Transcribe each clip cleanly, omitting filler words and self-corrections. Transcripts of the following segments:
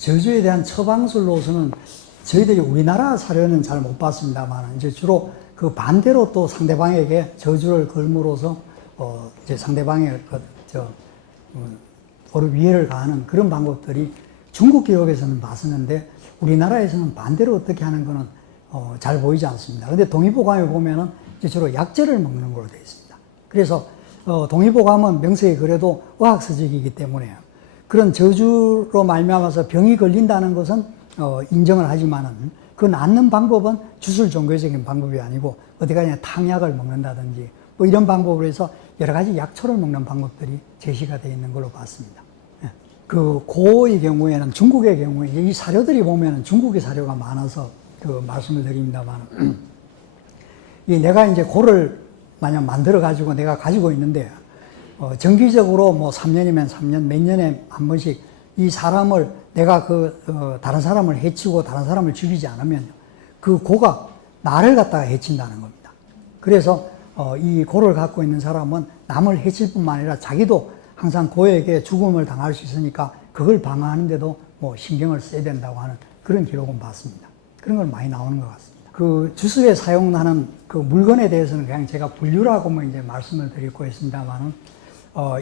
저주에 대한 처방술로서는 저희들이 우리나라 사례는 잘 못 봤습니다만, 이제 주로 그 반대로 또 상대방에게 저주를 걸므로써, 이제 상대방의 오히려 위해를 가하는 그런 방법들이 중국 기록에서는 봤었는데, 우리나라에서는 반대로 어떻게 하는 거는, 잘 보이지 않습니다. 근데 동의보감에 보면은 이제 주로 약재를 먹는 걸로 되어 있습니다. 그래서, 동의보감은 명색이 그래도 의학서적이기 때문에 그런 저주로 말미암아서 병이 걸린다는 것은 인정을 하지만은 그 낫는 방법은 주술 종교적인 방법이 아니고 어디가냐 탕약을 먹는다든지 뭐 이런 방법으로 해서 여러 가지 약초를 먹는 방법들이 제시가 되어 있는 걸로 봤습니다. 그 고의 경우에는 중국의 경우에 이 사료들이 보면은 중국의 사료가 많아서 그 말씀을 드립니다만 내가 이제 고를 만약 만들어 가지고 내가 가지고 있는데 정기적으로 뭐 3년이면 3년, 몇 년에 한 번씩 이 사람을 내가 다른 사람을 해치고 다른 사람을 죽이지 않으면 그 고가 나를 갖다가 해친다는 겁니다. 그래서 이 고를 갖고 있는 사람은 남을 해칠 뿐만 아니라 자기도 항상 고에게 죽음을 당할 수 있으니까 그걸 방어하는데도 뭐 신경을 써야 된다고 하는 그런 기록은 봤습니다. 그런 걸 많이 나오는 것 같습니다. 그 주술에 사용하는 그 물건에 대해서는 그냥 제가 분류라고만 이제 말씀을 드리고 있습니다만은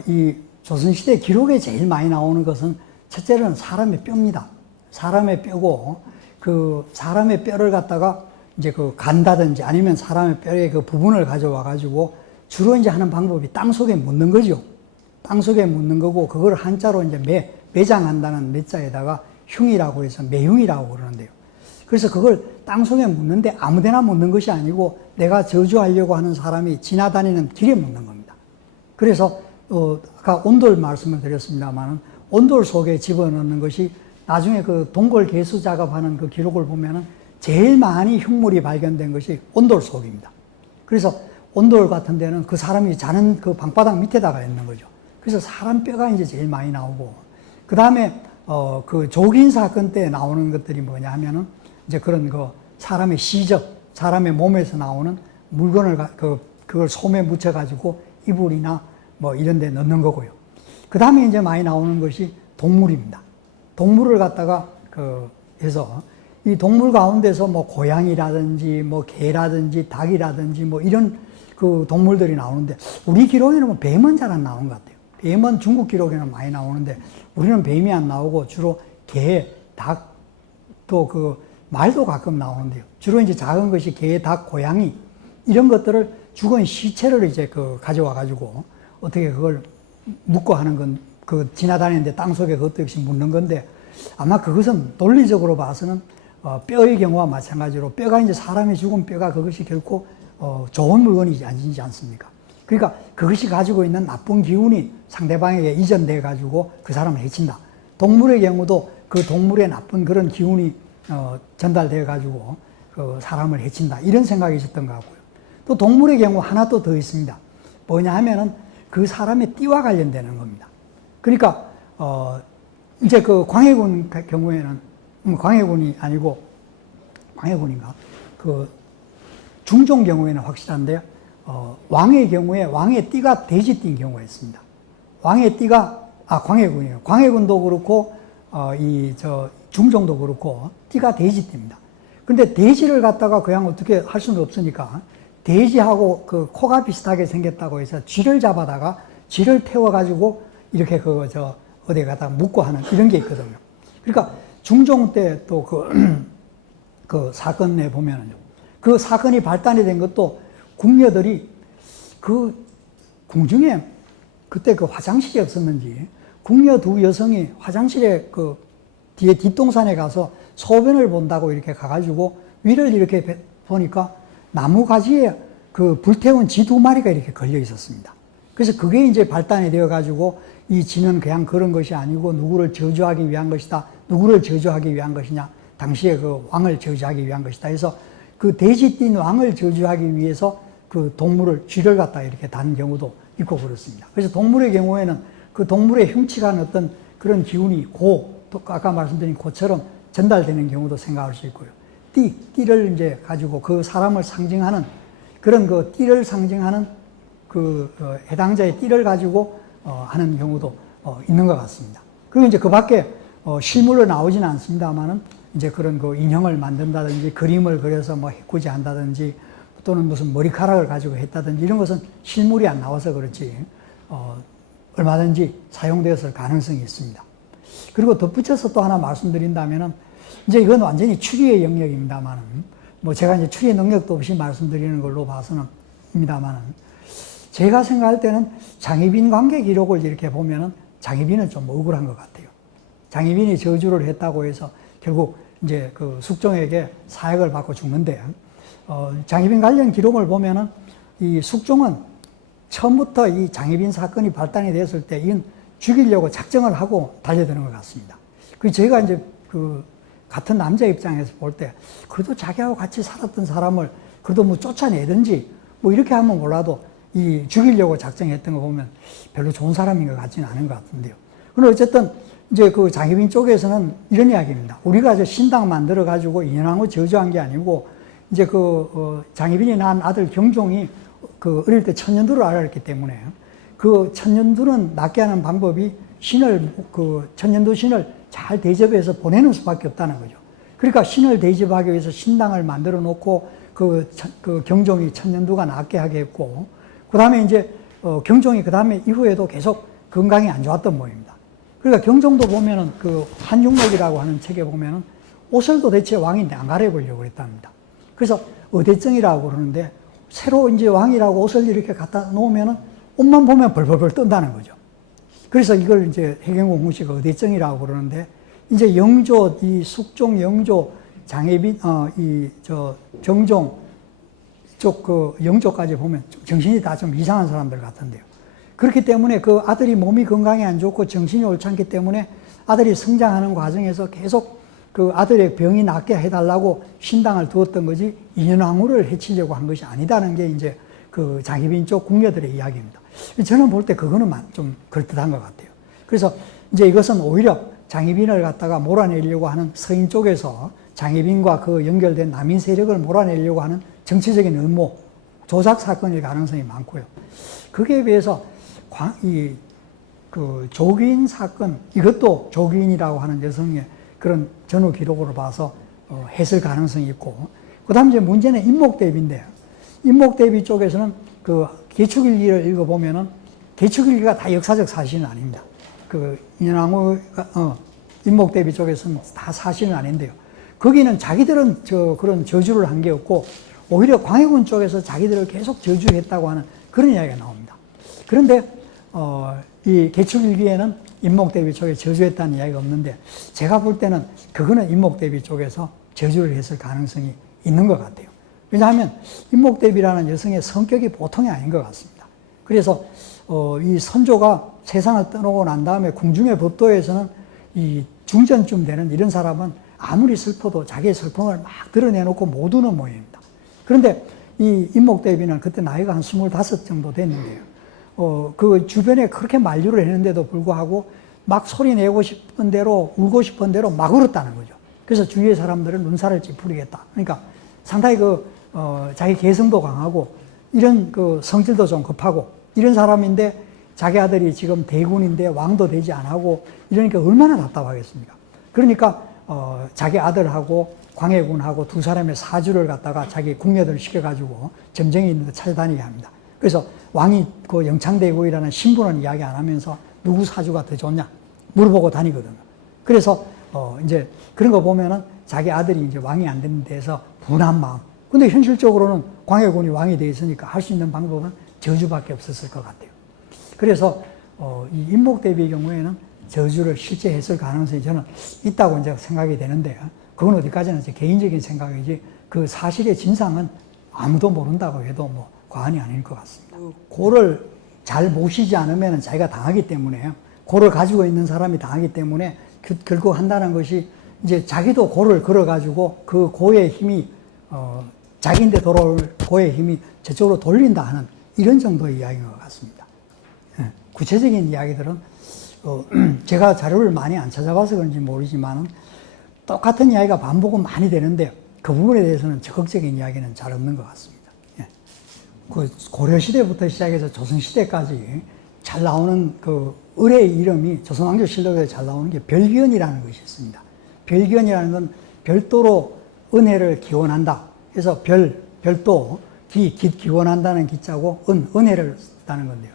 이 조선시대 기록에 제일 많이 나오는 것은 첫째는 사람의 뼈입니다. 사람의 뼈고, 그 사람의 뼈를 갖다가 이제 간다든지 아니면 사람의 뼈의 그 부분을 가져와 가지고 주로 이제 하는 방법이 땅 속에 묻는 거죠. 땅 속에 묻는 거고, 그걸 한자로 이제 매장한다는 매자에다가 흉이라고 해서 매흉이라고 그러는데요. 그래서 그걸 땅 속에 묻는데 아무 데나 묻는 것이 아니고 내가 저주하려고 하는 사람이 지나다니는 길에 묻는 겁니다. 그래서 아까 온돌 말씀을 드렸습니다만 온돌 속에 집어넣는 것이 나중에 그 동굴 개수 작업하는 그 기록을 보면은 제일 많이 흉물이 발견된 것이 온돌 속입니다. 그래서 온돌 같은 데는 그 사람이 자는 그 방바닥 밑에다가 있는 거죠. 그래서 사람 뼈가 이제 제일 많이 나오고, 그 다음에 그 조긴 사건 때 나오는 것들이 뭐냐 하면은 이제 그런 사람의 시적, 사람의 몸에서 나오는 물건을 그걸 솜에 묻혀가지고 이불이나 뭐 이런 데 넣는 거고요. 그 다음에 이제 많이 나오는 것이 동물입니다. 동물을 갖다가 해서 이 동물 가운데서 뭐 고양이라든지 뭐 개라든지 닭이라든지 뭐 이런 그 동물들이 나오는데 우리 기록에는 뭐 뱀은 잘 안 나오는 것 같아요. 뱀은 중국 기록에는 많이 나오는데 우리는 뱀이 안 나오고 주로 개, 닭, 또 말도 가끔 나오는데요. 주로 이제 작은 것이 개, 닭, 고양이 이런 것들을 죽은 시체를 이제 가져와 가지고 어떻게 그걸 묻고 하는 건 지나다니는데 땅 속에 그것도 역시 묻는 건데 아마 그것은 논리적으로 봐서는 뼈의 경우와 마찬가지로 뼈가 이제 사람이 죽은 뼈가 그것이 결코 좋은 물건이지 아니지 않습니까? 그러니까 그것이 가지고 있는 나쁜 기운이 상대방에게 이전돼 가지고 그 사람을 해친다. 동물의 경우도 그 동물의 나쁜 그런 기운이 전달돼 가지고 그 사람을 해친다. 이런 생각이 있었던 것 같고요. 또 동물의 경우 하나 또 더 있습니다. 뭐냐 하면은 그 사람의 띠와 관련되는 겁니다. 그러니까 이제 그 광해군 경우에는 광해군이 아니고 광해군인가 그 중종 경우에는 확실한데요. 왕의 경우에 왕의 띠가 돼지띠인 경우가 있습니다. 왕의 띠가 광해군이에요. 광해군도 그렇고 중종도 그렇고 띠가 돼지띠입니다. 그런데 돼지를 갖다가 그냥 어떻게 할 수는 없으니까 돼지하고 그 코가 비슷하게 생겼다고 해서 쥐를 잡아다가 쥐를 태워가지고 이렇게 어디에 갖다가 묶고 하는 이런 게 있거든요. 그러니까 중종 때 또 그 사건에 보면은요. 그 사건이 발단이 된 것도 궁녀들이 그 궁중에 그때 그 화장실이 없었는지 궁녀 두 여성이 화장실에 뒤에 뒷동산에 가서 소변을 본다고 이렇게 가가지고 위를 이렇게 보니까 나무 가지에 그 불태운 쥐 두 마리가 이렇게 걸려 있었습니다. 그래서 그게 이제 발단이 되어 가지고 이 쥐는 그냥 그런 것이 아니고 누구를 저주하기 위한 것이다. 누구를 저주하기 위한 것이냐. 당시에 그 왕을 저주하기 위한 것이다. 해서 그 돼지띠인 왕을 저주하기 위해서 그 동물을 쥐를 갖다 이렇게 단 경우도 있고 그렇습니다. 그래서 동물의 경우에는 그 동물의 흉측한 어떤 그런 기운이 아까 말씀드린 고처럼 전달되는 경우도 생각할 수 있고요. 띠를 이제 가지고 그 사람을 상징하는 그런 그 띠를 상징하는 해당자의 띠를 가지고 하는 경우도 있는 것 같습니다. 그리고 이제 그 밖에 실물로 나오지는 않습니다만은 이제 그런 그 인형을 만든다든지 그림을 그려서 뭐 해꾸지 한다든지 또는 무슨 머리카락을 가지고 했다든지 이런 것은 실물이 안 나와서 그렇지 얼마든지 사용되었을 가능성이 있습니다. 그리고 덧붙여서 또 하나 말씀드린다면은 이제 이건 완전히 추리의 영역입니다만은 뭐 제가 이제 추리 능력도 없이 말씀드리는 걸로 봐서는 입니다만은 제가 생각할 때는 장희빈 관계 기록을 이렇게 보면은 장희빈은 좀 억울한 것 같아요. 장희빈이 저주를 했다고 해서 결국 이제 그 숙종에게 사약을 받고 죽는데, 장희빈 관련 기록을 보면은 이 숙종은 처음부터 이 장희빈 사건이 발단이 됐을 때 이건 죽이려고 작정을 하고 달려드는 것 같습니다. 그 제가 이제 그 같은 남자 입장에서 볼 때 그래도 자기하고 같이 살았던 사람을 그래도 뭐 쫓아내든지 뭐 이렇게 하면 몰라도 이 죽이려고 작정했던 거 보면 별로 좋은 사람인 것 같지는 않은 것 같은데요. 그런데 어쨌든 이제 그 장희빈 쪽에서는 이런 이야기입니다. 우리가 이제 신당 만들어 가지고 인연왕후 저주한 게 아니고 이제 장희빈이 낳은 아들 경종이 그 어릴 때 천년두를 알았기 때문에 그 천년두는 낫게 하는 방법이 천년두 신을 잘 대접해서 보내는 수밖에 없다는 거죠. 그러니까 신을 대접하기 위해서 신당을 만들어 놓고 그 경종이 천년두가 낫게 하게 했고, 그 다음에 이제 경종이 그 다음에 이후에도 계속 건강이 안 좋았던 모양입니다. 그러니까 경종도 보면은 그 한육록이라고 하는 책에 보면은 옷을 도대체 왕이 안 갈아입으려고 그랬답니다. 그래서 의대증이라고 그러는데 새로 이제 왕이라고 옷을 이렇게 갖다 놓으면은 옷만 보면 벌벌벌 떤다는 거죠. 그래서 이걸 이제 해경궁 공시가 의대증이라고 그러는데 이제 영조, 이 숙종, 영조, 장혜빈, 경종 쪽 그 영조까지 보면 정신이 다 좀 이상한 사람들 같은데요. 그렇기 때문에 그 아들이 몸이 건강이 안 좋고 정신이 옳지 않기 때문에 아들이 성장하는 과정에서 계속 그 아들의 병이 낫게 해달라고 신당을 두었던 거지 인현왕후를 해치려고 한 것이 아니다는 게 이제 그 장희빈 쪽 궁녀들의 이야기입니다. 저는 볼 때 그거는 좀 그럴듯한 것 같아요. 그래서 이제 이것은 오히려 장희빈을 갖다가 몰아내려고 하는 서인 쪽에서 장희빈과 그 연결된 남인 세력을 몰아내려고 하는 정치적인 음모, 조작 사건일 가능성이 많고요. 거기에 비해서 조귀인 사건, 이것도 조귀인이라고 하는 여성의 그런 전후 기록으로 봐서 했을 가능성이 있고, 그 다음 이제 문제는 인목대비인데, 인목대비 쪽에서는 그 개축일기를 읽어보면은 개축일기가 다 역사적 사실은 아닙니다. 그 인현왕후가 인목대비 쪽에서는 다 사실은 아닌데요. 거기는 자기들은 그런 저주를 한 게 없고 오히려 광해군 쪽에서 자기들을 계속 저주했다고 하는 그런 이야기가 나옵니다. 그런데 이 개축일기에는 인목대비 쪽에 저주했다는 이야기가 없는데 제가 볼 때는 그거는 인목대비 쪽에서 저주를 했을 가능성이 있는 것 같아요. 왜냐하면 인목대비라는 여성의 성격이 보통이 아닌 것 같습니다. 그래서 이 선조가 세상을 떠나고 난 다음에 궁중의 법도에서는 이 중전쯤 되는 이런 사람은 아무리 슬퍼도 자기의 슬픔을 막 드러내놓고 못 우는 모양입니다. 그런데 이 인목대비는 그때 나이가 한 25 정도 됐는데요. 그 주변에 그렇게 만류를 했는데도 불구하고 막 소리 내고 싶은 대로 울고 싶은 대로 막 울었다는 거죠. 그래서 주위의 사람들은 눈살을 찌푸리겠다. 그러니까 상당히 자기 개성도 강하고 이런 그 성질도 좀 급하고 이런 사람인데 자기 아들이 지금 대군인데 왕도 되지 않고 이러니까 얼마나 답답하겠습니까? 그러니까 자기 아들하고 광해군하고 두 사람의 사주를 갖다가 자기 궁녀들을 시켜가지고 점쟁이 있는 데 찾아다니게 합니다. 그래서 왕이 그 영창대국이라는 신분은 이야기 안 하면서 누구 사주가 더 좋냐 물어보고 다니거든요. 그래서 이제 그런 거 보면은 자기 아들이 이제 왕이 안 되는 데서 분한 마음. 근데 현실적으로는 광해군이 왕이 돼 있으니까 할 수 있는 방법은 저주밖에 없었을 것 같아요. 그래서 이 인목대비의 경우에는 저주를 실제 했을 가능성이 저는 있다고 이제 생각이 되는데 그건 어디까지나 제 개인적인 생각이지 그 사실의 진상은 아무도 모른다고 해도 뭐 과언이 아닐 것 같습니다. 고를 잘 모시지 않으면 자기가 당하기 때문에 고를 가지고 있는 사람이 당하기 때문에 결국 한다는 것이 이제 자기도 고를 걸어가지고 그 고의 힘이 자기인데 돌아올 고의 힘이 저쪽으로 돌린다 하는 이런 정도의 이야기인 것 같습니다. 구체적인 이야기들은 제가 자료를 많이 안 찾아봐서 그런지 모르지만 똑같은 이야기가 반복은 많이 되는데 그 부분에 대해서는 적극적인 이야기는 잘 없는 것 같습니다. 그 고려시대부터 시작해서 조선시대까지 잘 나오는 그 을의 이름이 조선왕조실록에 잘 나오는 게 별기원이라는 것이 있습니다. 별기원이라는 건 별도로 은혜를 기원한다. 그래서 별도, 기원한다는 기자고 은혜를 쓴다는 건데요.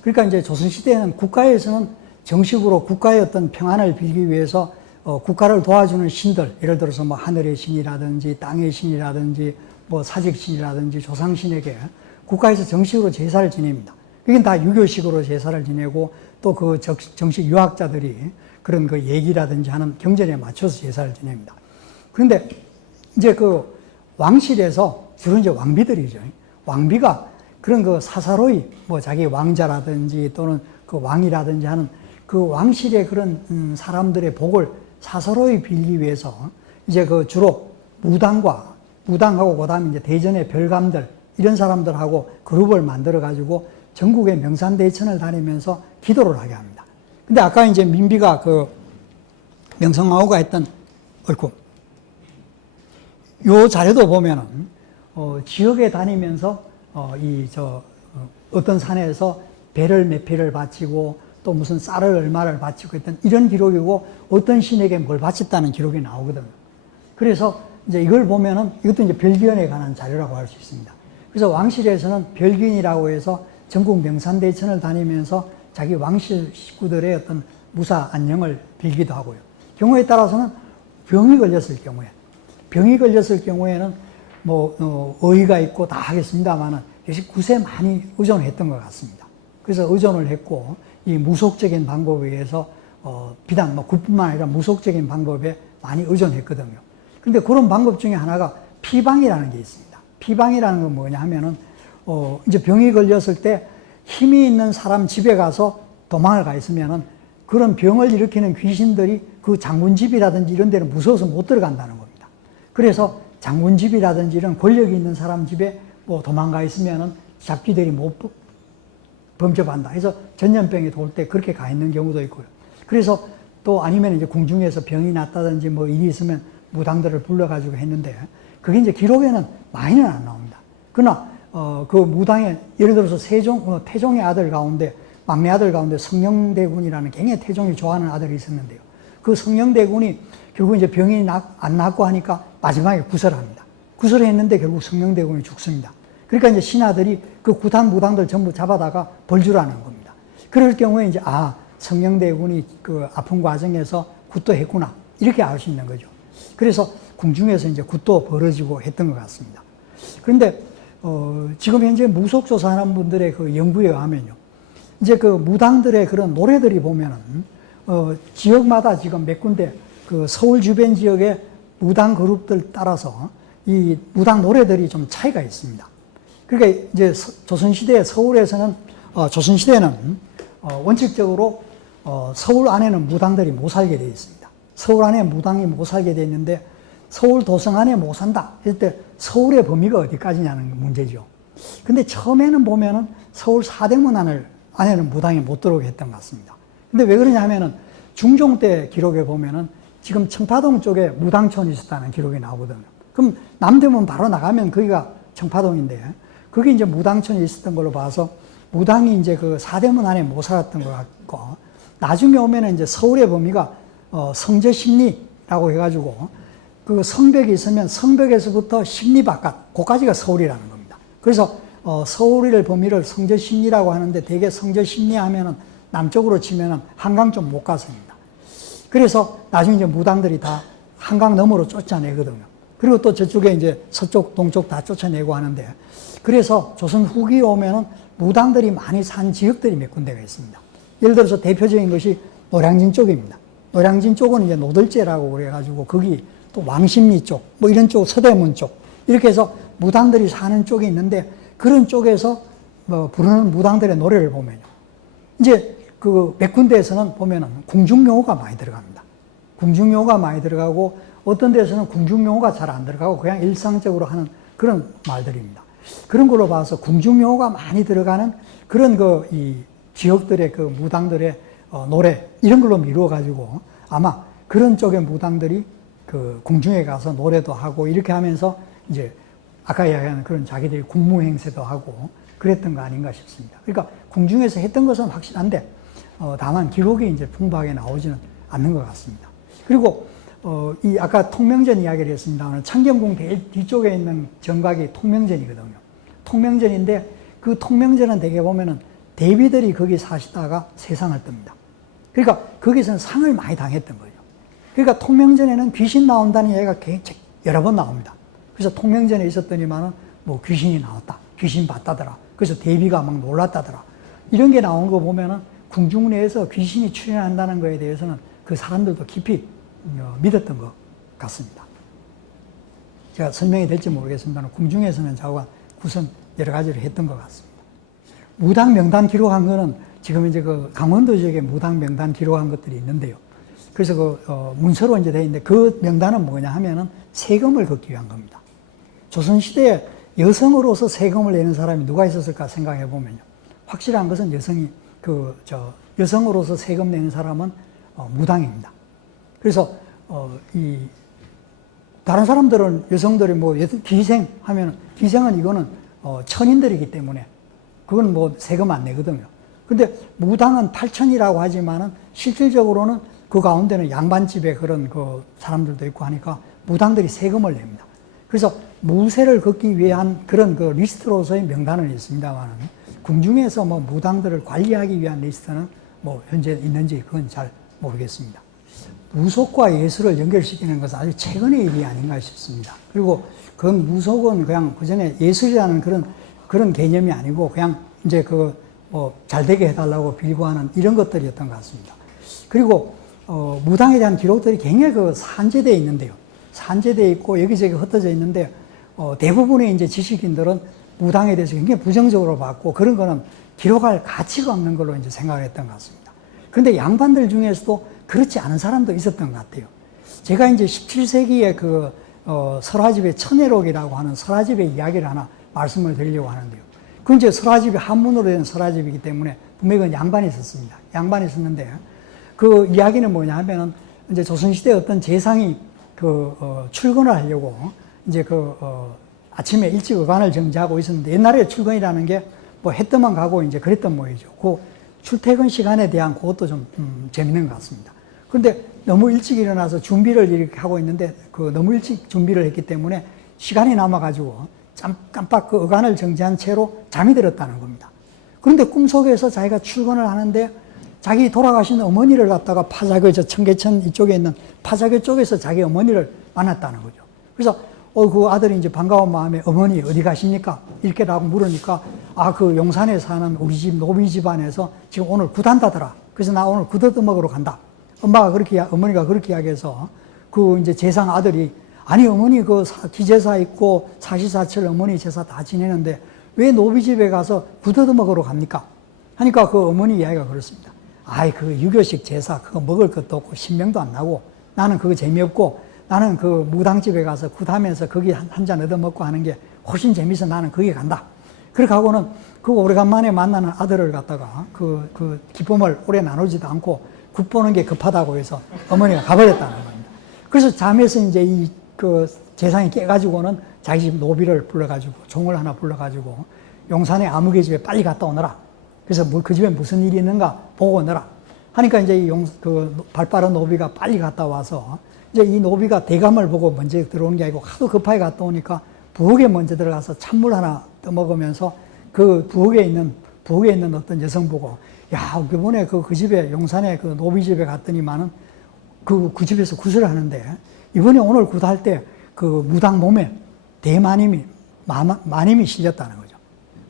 그러니까 이제 조선시대에는 국가에서는 정식으로 국가의 어떤 평안을 빌기 위해서 국가를 도와주는 신들, 예를 들어서 뭐 하늘의 신이라든지 땅의 신이라든지 뭐 사직신이라든지 조상신에게 국가에서 정식으로 제사를 지냅니다. 그게 다 유교식으로 제사를 지내고 또 그 정식 유학자들이 그런 그 얘기라든지 하는 경전에 맞춰서 제사를 지냅니다. 그런데 이제 그 왕실에서 주로 이제 왕비들이죠. 왕비가 그런 그 사사로이 뭐 자기 왕자라든지 또는 그 왕이라든지 하는 그 왕실의 그런 사람들의 복을 사사로이 빌기 위해서 이제 그 주로 무당하고 그다음에 이제 대전의 별감들 이런 사람들하고 그룹을 만들어 가지고 전국의 명산대천을 다니면서 기도를 하게 합니다. 근데 아까 이제 민비가 그 명성황후가 했던 요 자료도 보면은 지역에 다니면서 어떤 산에서 배를 몇 피를 바치고 또 무슨 쌀을 얼마를 바치고 했던 이런 기록이고 어떤 신에게 뭘 바쳤다는 기록이 나오거든요. 그래서 이제 이걸 보면은 이것도 이제 별기원에 관한 자료라고 할 수 있습니다. 그래서 왕실에서는 별기원이라고 해서 전국 명산대천을 다니면서 자기 왕실 식구들의 어떤 무사 안녕을 빌기도 하고요. 경우에 따라서는 병이 걸렸을 경우에는 뭐 어이가 있고 다 하겠습니다만은 역시 굿에 많이 의존했던 것 같습니다. 그래서 의존을 했고 이 무속적인 방법에 의해서 비단 뭐 굿뿐만 아니라 무속적인 방법에 많이 의존했거든요. 그런데 그런 방법 중에 하나가 피방이라는 게 있습니다. 피방이라는 건 뭐냐 하면은 이제 병이 걸렸을 때 힘이 있는 사람 집에 가서 도망을 가 있으면은 그런 병을 일으키는 귀신들이 그 장군집이라든지 이런 데는 무서워서 못 들어간다는 겁니다. 그래서 장군집이라든지 이런 권력이 있는 사람 집에 뭐 도망가 있으면은 잡귀들이 못 범접한다. 그래서 전염병이 돌 때 그렇게 가 있는 경우도 있고요. 그래서 또 아니면 이제 궁중에서 병이 났다든지 뭐 일이 있으면 무당들을 불러가지고 했는데 그게 이제 기록에는 많이는 안 나옵니다. 그러나 그 무당의 예를 들어서 태종의 아들 가운데 막내 아들 가운데 성령대군이라는 굉장히 태종이 좋아하는 아들이 있었는데요. 그 성령대군이 결국 이제 병이 안 낫고 하니까 마지막에 구설합니다. 구설했는데 결국 성령대군이 죽습니다. 그러니까 이제 신하들이 그 구탄 무당들 전부 잡아다가 벌주라는 겁니다. 그럴 경우에 이제 성령대군이 그 아픈 과정에서 굿도 했구나 이렇게 알 수 있는 거죠. 그래서 궁중에서 이제 굿도 벌어지고 했던 것 같습니다. 그런데 지금 현재 무속 조사하는 분들의 그 연구에 의하면요, 이제 그 무당들의 그런 노래들이 보면은 지역마다 지금 몇 군데 그 서울 주변 지역의 무당 그룹들 따라서 이 무당 노래들이 좀 차이가 있습니다. 그러니까 이제 조선시대 서울에서는 조선시대는 원칙적으로 서울 안에는 무당들이 못 살게 되어 있습니다. 서울 안에 무당이 못 살게 되어 있는데 서울 도성 안에 못 산다 했을 때 서울의 범위가 어디까지냐는 문제죠. 근데 처음에는 보면은 서울 사대문 안에는 무당이 못 들어오게 했던 것 같습니다. 근데 왜 그러냐 하면은 중종 때 기록에 보면은 지금 청파동 쪽에 무당촌이 있었다는 기록이 나오거든요. 그럼 남대문 바로 나가면 거기가 청파동인데 그게 이제 무당촌이 있었던 걸로 봐서 무당이 이제 그 사대문 안에 못 살았던 것 같고 나중에 오면은 이제 서울의 범위가 성제심리라고 해가지고 그 성벽이 있으면 성벽에서부터 심리 바깥, 그까지가 서울이라는 겁니다. 그래서 서울의 범위를 성제심리라고 하는데 대개 성제심리 하면은 남쪽으로 치면은 한강 좀 못 갔습니다. 그래서 나중에 이제 무당들이 다 한강 너머로 쫓아내거든요. 그리고 또 저쪽에 이제 서쪽, 동쪽 다 쫓아내고 하는데 그래서 조선 후기에 오면은 무당들이 많이 산 지역들이 몇 군데가 있습니다. 예를 들어서 대표적인 것이 노량진 쪽입니다. 노량진 쪽은 이제 노들제라고 그래가지고 거기 또 왕십리 쪽, 뭐 이런 쪽, 서대문 쪽, 이렇게 해서 무당들이 사는 쪽이 있는데 그런 쪽에서 부르는 무당들의 노래를 보면요. 이제 그 몇 군데에서는 보면은 궁중용어가 많이 들어갑니다. 궁중용어가 많이 들어가고 어떤 데서는 궁중용어가 잘 안 들어가고 그냥 일상적으로 하는 그런 말들입니다. 그런 걸로 봐서 궁중용어가 많이 들어가는 그런 이 지역들의 그 무당들의 노래, 이런 걸로 미루어가지고 아마 그런 쪽의 무당들이 그 궁중에 가서 노래도 하고 이렇게 하면서 이제 아까 이야기하는 그런 자기들이 군무 행세도 하고 그랬던 거 아닌가 싶습니다. 그러니까 궁중에서 했던 것은 확실한데 다만 기록이 이제 풍부하게 나오지는 않는 것 같습니다. 그리고 이 아까 통명전 이야기를 했습니다만 창경궁 뒤쪽에 있는 정각이 통명전이거든요. 통명전인데 그 통명전은 대개 보면은 대비들이 거기 사시다가 세상을 뜹니다. 그러니까 거기서는 상을 많이 당했던 거예요. 그러니까 통명전에는 귀신 나온다는 얘기가 여러 번 나옵니다. 그래서 통명전에 있었더니만은 뭐 귀신이 나왔다. 귀신 봤다더라. 그래서 대비가 막 놀랐다더라. 이런 게 나온 거 보면은 궁중 내에서 귀신이 출현한다는 거에 대해서는 그 사람들도 깊이 믿었던 것 같습니다. 제가 설명이 될지 모르겠습니다만 궁중에서는 자관 구성 여러 가지를 했던 것 같습니다. 무당 명단 기록한 거는 지금 이제 그 강원도 지역에 무당 명단 기록한 것들이 있는데요. 그래서 그 문서로 이제 돼 있는데 그 명단은 뭐냐 하면은 세금을 걷기 위한 겁니다. 조선시대에 여성으로서 세금을 내는 사람이 누가 있었을까 생각해 보면요. 확실한 것은 여성으로서 세금 내는 사람은 무당입니다. 그래서 다른 사람들은 여성들이 뭐 기생 하면 기생은 이거는 천인들이기 때문에 그건 뭐 세금 안 내거든요. 근데 무당은 8천이라고 하지만은 실질적으로는 그 가운데는 양반집에 그런 그 사람들도 있고 하니까 무당들이 세금을 냅니다. 그래서 무세를 걷기 위한 그런 그 리스트로서의 명단은 있습니다만은 궁중에서 뭐 무당들을 관리하기 위한 리스트는 뭐 현재 있는지 그건 잘 모르겠습니다. 무속과 예술을 연결시키는 것은 아주 최근의 일이 아닌가 싶습니다. 그리고 그 무속은 그냥 그전에 예술이라는 그런 개념이 아니고 그냥 이제 잘 되게 해달라고 빌고 하는 이런 것들이었던 것 같습니다. 그리고 무당에 대한 기록들이 굉장히 산재되어 있는데요. 산재되어 있고 여기저기 흩어져 있는데 대부분의 이제 지식인들은 무당에 대해서 굉장히 부정적으로 봤고 그런 거는 기록할 가치가 없는 걸로 이제 생각을 했던 것 같습니다. 그런데 양반들 중에서도 그렇지 않은 사람도 있었던 것 같아요. 제가 이제 17세기에 설화집의 천혜록이라고 하는 설화집의 이야기를 하나 말씀을 드리려고 하는데요. 그건 이제 설화집이 한문으로 된 설화집이기 때문에 분명히 그건 양반이 있었습니다. 양반이 있었는데 그 이야기는 뭐냐 하면은 이제 조선시대 어떤 재상이 출근을 하려고 이제 아침에 일찍 의관을 정지하고 있었는데 옛날에 출근이라는 게 뭐 해 뜨면 가고 이제 그랬던 모양이죠. 그 출퇴근 시간에 대한 그것도 좀 재밌는 것 같습니다. 그런데 너무 일찍 일어나서 준비를 이렇게 하고 있는데 너무 일찍 준비를 했기 때문에 시간이 남아가지고 깜빡 그 의관을 정지한 채로 잠이 들었다는 겁니다. 그런데 꿈속에서 자기가 출근을 하는데 자기 돌아가신 어머니를 갖다가 파자교, 청계천 이쪽에 있는 파자교 쪽에서 자기 어머니를 만났다는 거죠. 그래서 그 아들이 이제 반가운 마음에 어머니 어디 가십니까? 이렇게라고 물으니까 그 용산에 사는 우리 집 노비 집안에서 지금 오늘 굿한다더라. 그래서 나 오늘 굿 얻어먹으러 간다. 어머니가 그렇게 이야기해서 이제 재상 아들이 아니 어머니 기제사 있고 사시사철 어머니 제사 다 지내는데 왜 노비 집에 가서 굿 얻어먹으러 갑니까? 하니까 그 어머니 이야기가 그렇습니다. 유교식 제사 그거 먹을 것도 없고 신명도 안 나고 나는 그거 재미없고 나는 무당집에 가서 굿하면서 거기 한 잔 얻어먹고 하는 게 훨씬 재미있어 나는 거기 간다. 그렇게 하고는 오래간만에 만나는 아들을 갖다가 기쁨을 오래 나누지도 않고 굿 보는 게 급하다고 해서 어머니가 가버렸다는 겁니다. 그래서 잠에서 이제 재상이 깨가지고는 자기 집 노비를 불러가지고 종을 하나 불러가지고 용산의 아무개 집에 빨리 갔다 오너라. 그래서 그 집에 무슨 일이 있는가 보고 오너라. 하니까 이제 발빠른 노비가 빨리 갔다 와서 이제 이 노비가 대감을 보고 먼저 들어오는 게 아니고 하도 급하게 갔다 오니까 부엌에 먼저 들어가서 찬물 하나 떠먹으면서 부엌에 있는 어떤 여성 보고 이번에 그 집에 용산에 노비 집에 갔더니만은 그 집에서 굿을 하는데 이번에 오늘 굿할 때 무당 몸에 마님이 실렸다는 거죠.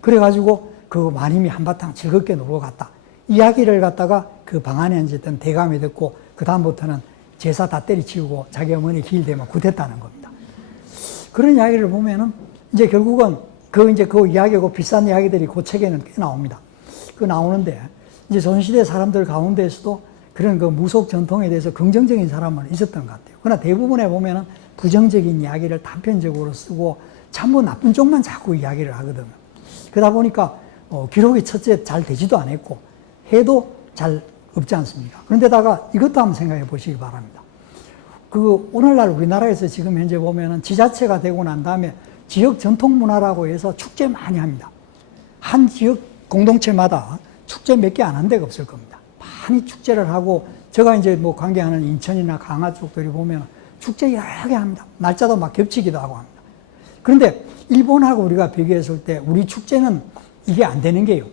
그래가지고 마님이 한바탕 즐겁게 놀고 갔다. 이야기를 갖다가 방 안에 앉았던 대감이 듣고 그다음부터는 제사 다 때리치우고 자기 어머니 기일 되면 굿했다는 겁니다. 그런 이야기를 보면은 이제 결국은 그 이야기고 비싼 이야기들이 그 책에는 꽤 나옵니다. 나오는데 이제 조선시대 사람들 가운데에서도 그런 무속 전통에 대해서 긍정적인 사람은 있었던 것 같아요. 그러나 대부분에 보면은 부정적인 이야기를 단편적으로 쓰고 전부 나쁜 쪽만 자꾸 이야기를 하거든요. 그러다 보니까 기록이 첫째 잘 되지도 않았고 해도 잘 없지 않습니까? 그런데다가 이것도 한번 생각해 보시기 바랍니다. 오늘날 우리나라에서 지금 현재 보면은 지자체가 되고 난 다음에 지역 전통 문화라고 해서 축제 많이 합니다. 한 지역 공동체마다 축제 몇 개 안 한 데가 없을 겁니다. 많이 축제를 하고, 제가 이제 뭐 관계하는 인천이나 강화 쪽들이 보면 축제 여러 개 합니다. 날짜도 막 겹치기도 하고 합니다. 그런데 일본하고 우리가 비교했을 때 우리 축제는 이게 안 되는 게요.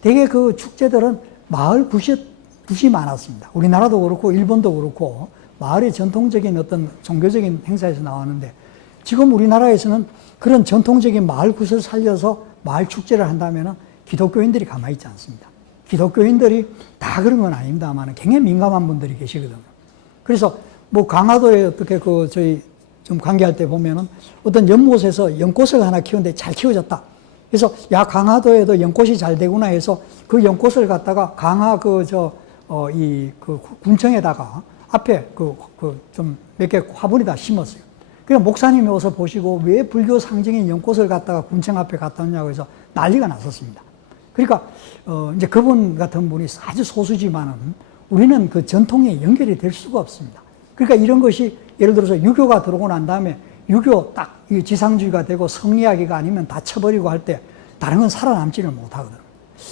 되게 그 축제들은 마을 굿이 많았습니다. 우리나라도 그렇고 일본도 그렇고 마을의 전통적인 어떤 종교적인 행사에서 나왔는데, 지금 우리나라에서는 그런 전통적인 마을 굿을 살려서 마을 축제를 한다면은 기독교인들이 가만히 있지 않습니다. 기독교인들이 다 그런 건 아닙니다만 굉장히 민감한 분들이 계시거든요. 그래서 뭐 강화도에 어떻게 저희 좀 관계할 때 보면은 어떤 연못에서 연꽃을 하나 키우는데 잘 키워졌다. 그래서 야, 강화도에도 연꽃이 잘 되구나 해서 그 연꽃을 갖다가 강화 군청에다가 앞에 좀 몇 개 화분에다 심었어요. 그래서 목사님이 와서 보시고 왜 불교 상징인 연꽃을 갖다가 군청 앞에 갖다 놓냐고 해서 난리가 났었습니다. 그러니까 이제 그분 같은 분이 아주 소수지만은 우리는 그 전통에 연결이 될 수가 없습니다. 그러니까 이런 것이 예를 들어서 유교가 들어오고 난 다음에 유교 딱 지상주의가 되고 성리학이가 아니면 다 쳐버리고 할 때 다른 건 살아남지를 못하거든요.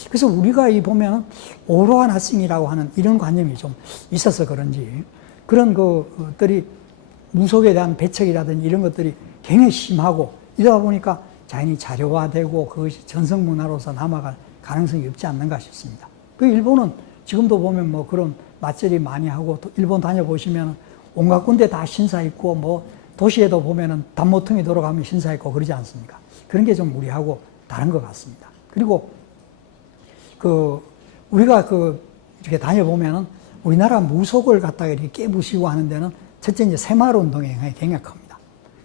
그래서 우리가 보면은 오로한 핫싱이라고 하는 이런 관념이 좀 있어서 그런지 그런 것들이 무속에 대한 배척이라든지 이런 것들이 굉장히 심하고 이러다 보니까 자연히 자료화되고 그것이 전성문화로서 남아갈 가능성이 없지 않는가 싶습니다. 그 일본은 지금도 보면 뭐 그런 맛절이 많이 하고, 또 일본 다녀보시면 온갖 군데 다 신사 있고, 뭐 도시에도 보면은 단모퉁이 돌아가면 신사 있고 그러지 않습니까? 그런 게 좀 우리하고 다른 것 같습니다. 그리고 우리가 이렇게 다녀보면은 우리나라 무속을 갖다가 이렇게 깨부시고 하는 데는 첫째 이제 새마을 운동의 영향이 굉장히 큽니다.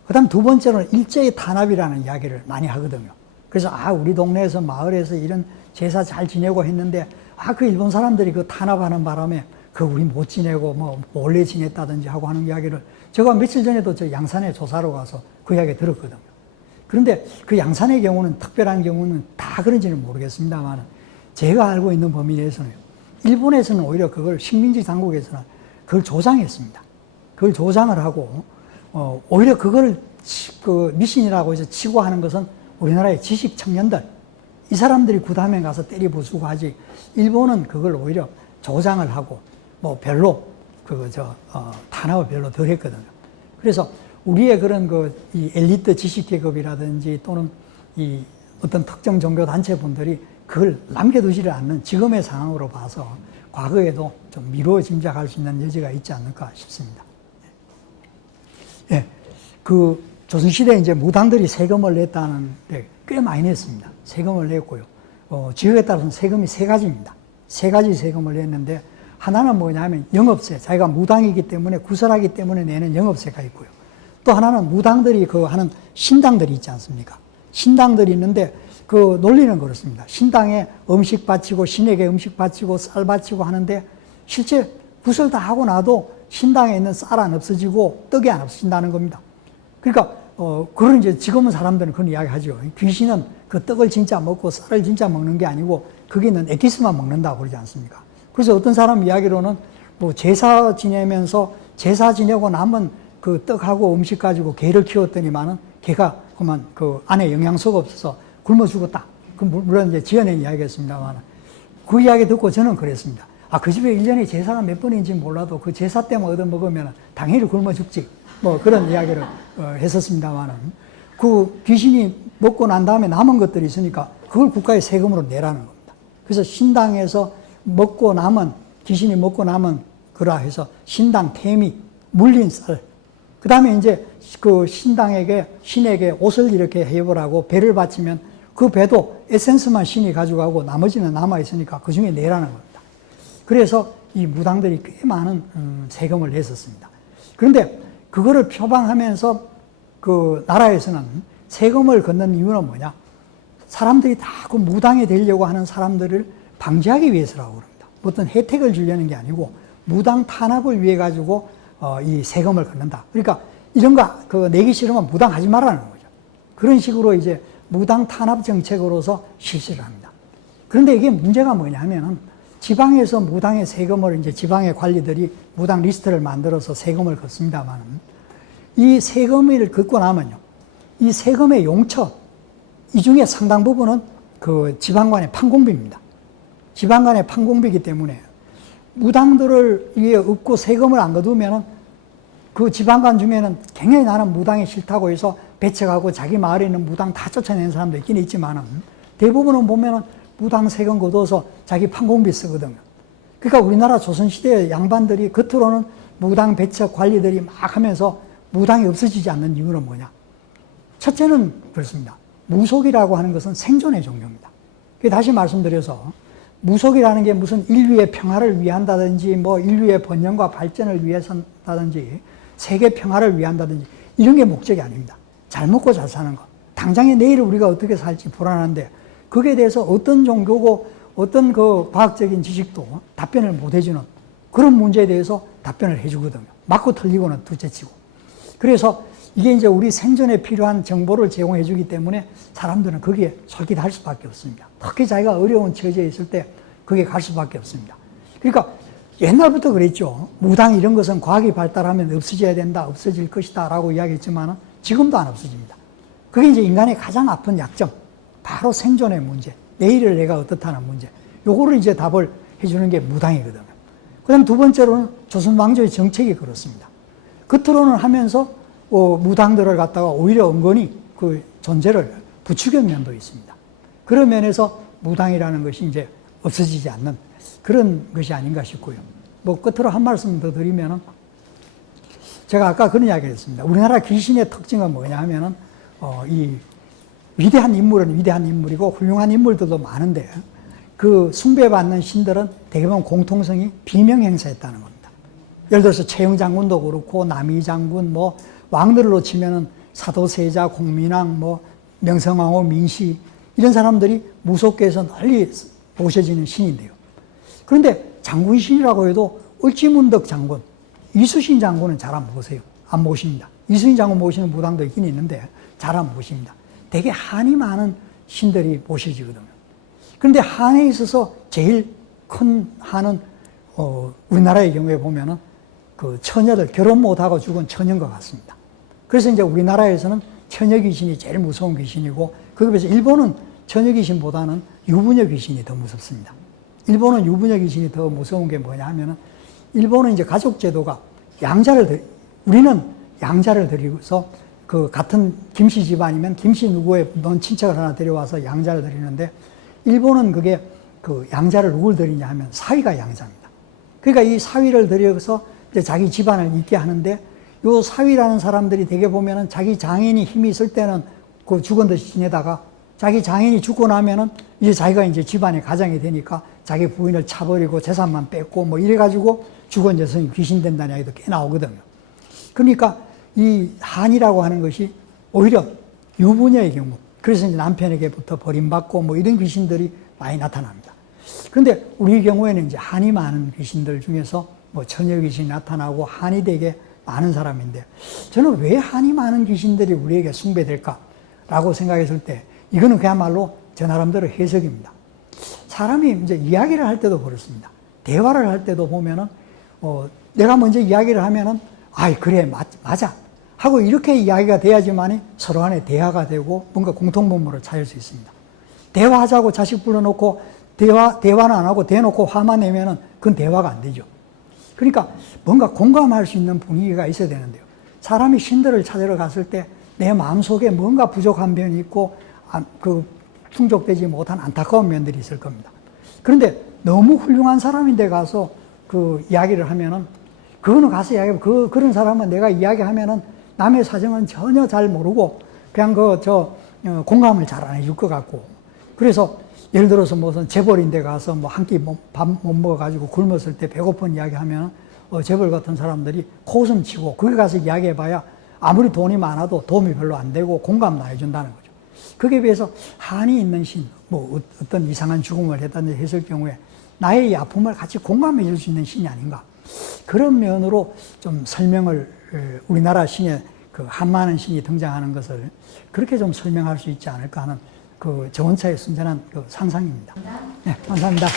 그 다음 두 번째로는 일제의 탄압이라는 이야기를 많이 하거든요. 그래서 우리 동네에서 마을에서 이런 제사 잘 지내고 했는데 그 일본 사람들이 그 탄압하는 바람에 우리 못 지내고 뭐 몰래 지냈다든지 하고 하는 이야기를 제가 며칠 전에도 저 양산에 조사로 가서 그 이야기 들었거든요. 그런데 그 양산의 경우는 특별한 경우는 다 그런지는 모르겠습니다만 제가 알고 있는 범위 내에서는 일본에서는 오히려 그걸 식민지 당국에서는 그걸 조장했습니다. 그걸 조장을 하고 오히려 그걸 미신이라고 해서 치고 하는 것은 우리나라의 지식 청년들 이 사람들이 구담에 가서 때리 부수고 하지, 일본은 그걸 오히려 조장을 하고 뭐 별로 탄압을 별로 덜 했거든요. 그래서 우리의 그런 이 엘리트 지식 계급이라든지 또는 이 어떤 특정 종교 단체 분들이 그걸 남겨두지를 않는 지금의 상황으로 봐서 과거에도 좀 미루어 짐작할 수 있는 여지가 있지 않을까 싶습니다. 예. 조선시대에 이제 무당들이 세금을 냈다는데 꽤 많이 냈습니다. 세금을 냈고요. 지역에 따라서는 세금이 세 가지입니다. 세 가지 세금을 냈는데, 하나는 뭐냐면 영업세, 자기가 무당이기 때문에 구설하기 때문에 내는 영업세가 있고요. 또 하나는 무당들이 하는 신당들이 있지 않습니까? 신당들이 있는데 그 논리는 그렇습니다. 신당에 음식 바치고 신에게 음식 바치고 쌀 바치고 하는데 실제 구설 다 하고 나도 신당에 있는 쌀 안 없어지고 떡이 안 없어진다는 겁니다. 그러니까 그런 이제 지금은 사람들은 그런 이야기 하죠. 귀신은 그 떡을 진짜 먹고 쌀을 진짜 먹는 게 아니고 거기 있는 엑기스만 먹는다고 그러지 않습니까? 그래서 어떤 사람 이야기로는 뭐 제사 지내면서 제사 지내고 남은 그 떡하고 음식 가지고 개를 키웠더니만은 개가 그만 안에 영양소가 없어서 굶어 죽었다. 물론 이제 지어낸 이야기였습니다만 그 이야기 듣고 저는 그랬습니다. 그 집에 1년에 제사가 몇 번인지 몰라도 그 제사 때만 얻어먹으면 당연히 굶어 죽지. 뭐 그런 이야기를 했었습니다만은 그 귀신이 먹고 난 다음에 남은 것들이 있으니까 그걸 국가에 세금으로 내라는 겁니다. 그래서 신당에서 귀신이 먹고 남은 거라 해서 신당 태미, 물린 쌀. 그 다음에 이제 그 신에게 옷을 이렇게 해보라고 배를 바치면 그 배도 에센스만 신이 가져가고 나머지는 남아있으니까 그 중에 내라는 겁니다. 그래서 이 무당들이 꽤 많은 세금을 냈었습니다. 그런데 그거를 표방하면서 그 나라에서는 세금을 걷는 이유는 뭐냐? 사람들이 다 그 무당이 되려고 하는 사람들을 방지하기 위해서라고 그럽니다. 어떤 혜택을 주려는 게 아니고 무당 탄압을 위해 가지고 이 세금을 걷는다. 그러니까 이런 거 내기 싫으면 무당하지 말라는 거죠. 그런 식으로 이제 무당 탄압 정책으로서 실시를 합니다. 그런데 이게 문제가 뭐냐면은 지방에서 무당의 세금을 이제 지방의 관리들이 무당 리스트를 만들어서 세금을 걷습니다만은 이 세금을 걷고 나면요. 이 세금의 용처, 이 중에 상당 부분은 그 지방간의 판공비입니다. 지방간의 판공비이기 때문에 무당들을 이게 없고 세금을 안 거두면은 그 지방간 중에는 굉장히 나는 무당이 싫다고 해서 배척하고 자기 마을에 있는 무당 다 쫓아내는 사람도 있긴 있지만은 대부분은 보면은 무당 세금 거둬서 자기 판공비 쓰거든요. 그러니까 우리나라 조선시대의 양반들이 겉으로는 무당 배척 관리들이 막 하면서 무당이 없어지지 않는 이유는 뭐냐? 첫째는 그렇습니다. 무속이라고 하는 것은 생존의 종교입니다. 다시 말씀드려서 무속이라는 게 무슨 인류의 평화를 위한다든지 뭐 인류의 번영과 발전을 위해서다든지 세계 평화를 위한다든지 이런 게 목적이 아닙니다. 잘 먹고 잘 사는 것. 당장에 내일 우리가 어떻게 살지 불안한데 거기에 대해서 어떤 종교고 어떤 그 과학적인 지식도 답변을 못 해주는 그런 문제에 대해서 답변을 해주거든요. 맞고 틀리고는 둘째치고. 그래서 이게 이제 우리 생존에 필요한 정보를 제공해 주기 때문에 사람들은 거기에 솔깃할 수밖에 없습니다. 특히 자기가 어려운 처지에 있을 때 거기에 갈 수밖에 없습니다. 그러니까 옛날부터 그랬죠. 무당 이런 것은 과학이 발달하면 없어져야 된다, 없어질 것이다 라고 이야기했지만 지금도 안 없어집니다. 그게 이제 인간의 가장 아픈 약점, 바로 생존의 문제, 내일을 내가 어떻다는 문제, 요거를 이제 답을 해주는 게 무당이거든요. 그 다음 두 번째로는 조선 왕조의 정책이 그렇습니다. 겉으로는 하면서 무당들을 갖다가 오히려 은근히 그 존재를 부추긴 면도 있습니다. 그런 면에서 무당이라는 것이 이제 없어지지 않는 그런 것이 아닌가 싶고요. 뭐 끝으로 한 말씀 더 드리면은 제가 아까 그런 이야기를 했습니다. 우리나라 귀신의 특징은 뭐냐 하면은 이 위대한 인물은 위대한 인물이고 훌륭한 인물들도 많은데 그 숭배받는 신들은 대부분 공통성이 비명 행사했다는 겁니다. 예를 들어서 최영 장군도 그렇고 남이 장군 뭐 왕들로 치면은 사도세자, 공민왕, 뭐 명성황후, 민씨 이런 사람들이 무속계에서 널리 모셔지는 신인데요. 그런데 장군신이라고 해도 을지문덕 장군, 이수신 장군은 잘 안 모세요. 안 모십니다. 이수신 장군 모시는 무당도 있긴 있는데 잘 안 모십니다. 되게 한이 많은 신들이 모셔지거든요. 그런데 한에 있어서 제일 큰 한은 우리나라의 경우에 보면은 그 처녀들 결혼 못하고 죽은 처녀인 것 같습니다. 그래서 이제 우리나라에서는 처녀 귀신이 제일 무서운 귀신이고 거기에 비해서 일본은 처녀 귀신보다는 유부녀 귀신이 더 무섭습니다. 일본은 유부녀 귀신이 더 무서운 게 뭐냐 하면은 일본은 이제 가족 제도가 우리는 양자를 드리고서 그 같은 김씨 집안이면 김씨 누구의 먼 친척을 하나 데려와서 양자를 드리는데 일본은 그게 그 양자를 누굴 드리냐 하면 사위가 양자입니다. 그러니까 이 사위를 드려서 이제 자기 집안을 잇게 하는데 요 사위라는 사람들이 되게 보면은 자기 장인이 힘이 있을 때는 그 죽은 듯이 지내다가 자기 장인이 죽고 나면은 이제 자기가 이제 집안의 가장이 되니까 자기 부인을 차버리고 재산만 뺏고 뭐 이래가지고 죽은 여성이 귀신 된다는 이야기도 꽤 나오거든요. 그러니까 이 한이라고 하는 것이 오히려 유부녀의 경우, 그래서 이제 남편에게부터 버림받고 뭐 이런 귀신들이 많이 나타납니다. 그런데 우리 경우에는 이제 한이 많은 귀신들 중에서 뭐 처녀 귀신이 나타나고 한이 되게 많은 사람인데 저는 왜 한이 많은 귀신들이 우리에게 숭배될까라고 생각했을 때 이거는 그야말로 저 나름대로 해석입니다. 사람이 이제 이야기를 할 때도 그렇습니다. 대화를 할 때도 보면은 내가 먼저 이야기를 하면은 아이 그래 맞아 하고 이렇게 이야기가 돼야지만이 서로 간에 대화가 되고 뭔가 공통분모를 찾을 수 있습니다. 대화하자고 자식 불러놓고 대화는 안 하고 대놓고 화만 내면은 그건 대화가 안 되죠. 그러니까 뭔가 공감할 수 있는 분위기가 있어야 되는데요. 사람이 신들을 찾으러 갔을 때 내 마음속에 뭔가 부족한 면이 있고 충족되지 못한 안타까운 면들이 있을 겁니다. 그런데 너무 훌륭한 사람인데 가서 그 이야기를 하면은 그거는 가서 이야기하고 그런 사람은 내가 이야기하면은 남의 사정은 전혀 잘 모르고 그냥 공감을 잘 안 해줄 것 같고 그래서 예를 들어서 무슨 재벌인데 가서 뭐 한 끼 밥 못 먹어가지고 굶었을 때 배고픈 이야기 하면 재벌 같은 사람들이 코웃음 치고 거기 가서 이야기해봐야 아무리 돈이 많아도 도움이 별로 안 되고 공감도 안 해준다는 거죠. 거기에 비해서 한이 있는 신, 뭐 어떤 이상한 죽음을 했다든지 했을 경우에 나의 이 아픔을 같이 공감해 줄 수 있는 신이 아닌가. 그런 면으로 좀 설명을 우리나라 신의 그 한많은 신이 등장하는 것을 그렇게 좀 설명할 수 있지 않을까 하는 그 저 혼자의 순전한 그 상상입니다. 네, 감사합니다.